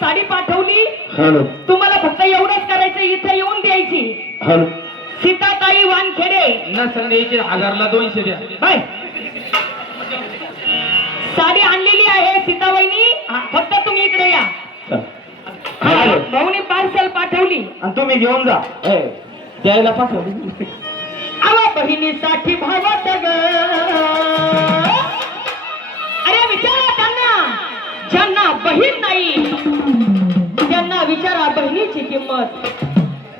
साडी पाठवली. हॅलो तुम्हाला फक्त एवढंच करायचं, इथं येऊन द्यायची. हॅलो सीताताई वानखेडे. नसन द्यायचे 1000 ला 200 द्या. बाय. साडी आणलेली आहे सीताबाईनी, फक्त तुम्ही इकडे या. हॅलो भाऊनी पार्सल पाठवली. आणि तुम्ही घेऊन जा द्यायला पाठवली. आवा बहिणीसाठी भावात ग. अरे विचारा त्यांना, ज्यांना बहीण नाही त्यांना विचारा बहिणीची किंमत.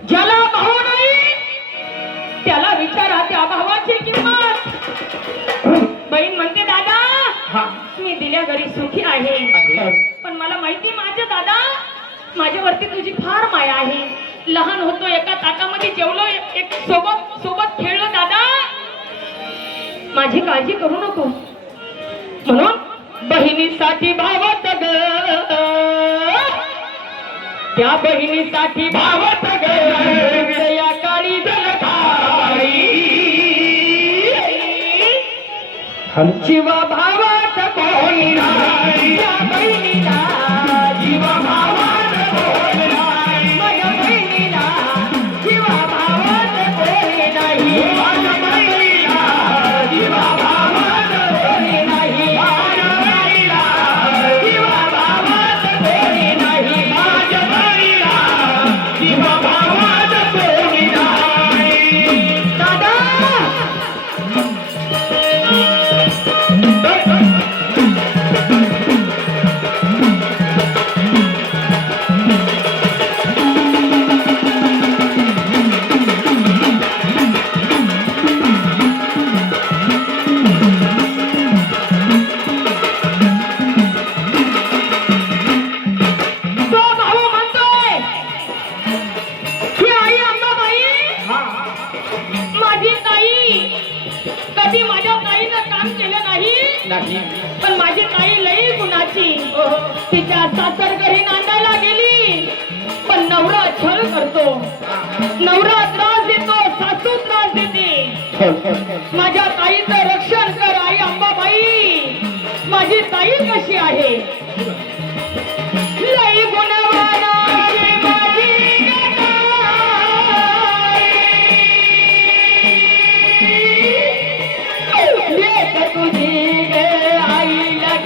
ज्याला भाऊ नाही त्याला विचारा त्या भावाची किंमत. बहीण म्हणते दादा मी दिल्या घरी सुखी आहे, पण मला माहिती माझे दादा माझ्यावरती तुझी फार माया आहे. लहान होतो एका ताटामध्ये जेवलो, एक सोबत सोबत खेळलो दादा, माझी काळजी करू नको. म्हणून बहिणीसाठी भावात ग, त्या बहिणीसाठी भावात ग, या काळी जलधारी जीवा भावात कोणी नाही. या बहिणीला जीवा भावात कोणी नाही. माझ्या बहिणीला जीवा भावात कोणी नाही. माझ्या बहिणीला जीवा भावात कोणी नाही. माझ्या बहिणीला जीवा भावात कोणी नाही. माझ्या बहिणीला जीवा भावात कोणी नाही. दादा कधी माझ्या ताईनं काम केलं नाही, पण माझी ताई लई गुणाची. तिच्या सासर घरी नांदायला गेली, पण नवरा छळ करतो, नवरा त्रास देतो, सासू त्रास देते. माझ्या ताईचं रक्षण कर आई अंबाबाई. माझी ताई कशी आहे लई गुणवान आहे माझी तुझी गे आईला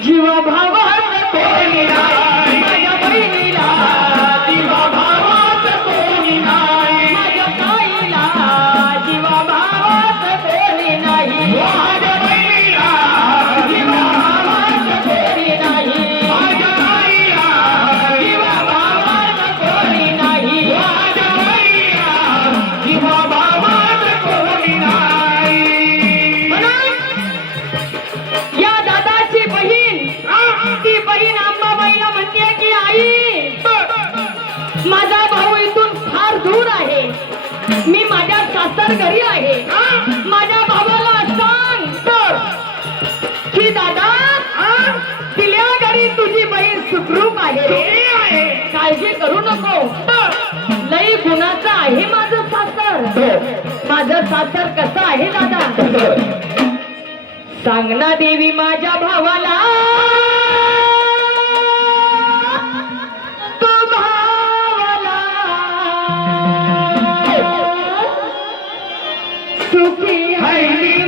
जीवा भावात कोणी नाही. माझ्या बहिणीला जीवा भावात कोणी नाही. माझ्या ताईला जीवा भावात कोणी नाही. माझ्या बहिणीला जीवा भावात कोणी नाही. माझ्या ताईला जीवा भावात कोणी नाही. माझ्या बहिणीला जीवा भावात कोणी नाही. या दादाची बहीण, ती बहीण अंबाबाईला म्हणते की आई माझा भाऊ इथून फार दूर आहे, मी माझ्या सासर घरी आहे. माझ्या भावाला सांग की दादा तिल्या घरी तुझी बहीण सुखरूप आहे, काळजी करू नको. लई गुणाचं आहे माझं सासर. माझं सासर कसं आहे दादा सांग ना देवी माझ्या भावाला. तो भावाला सुखी हळदी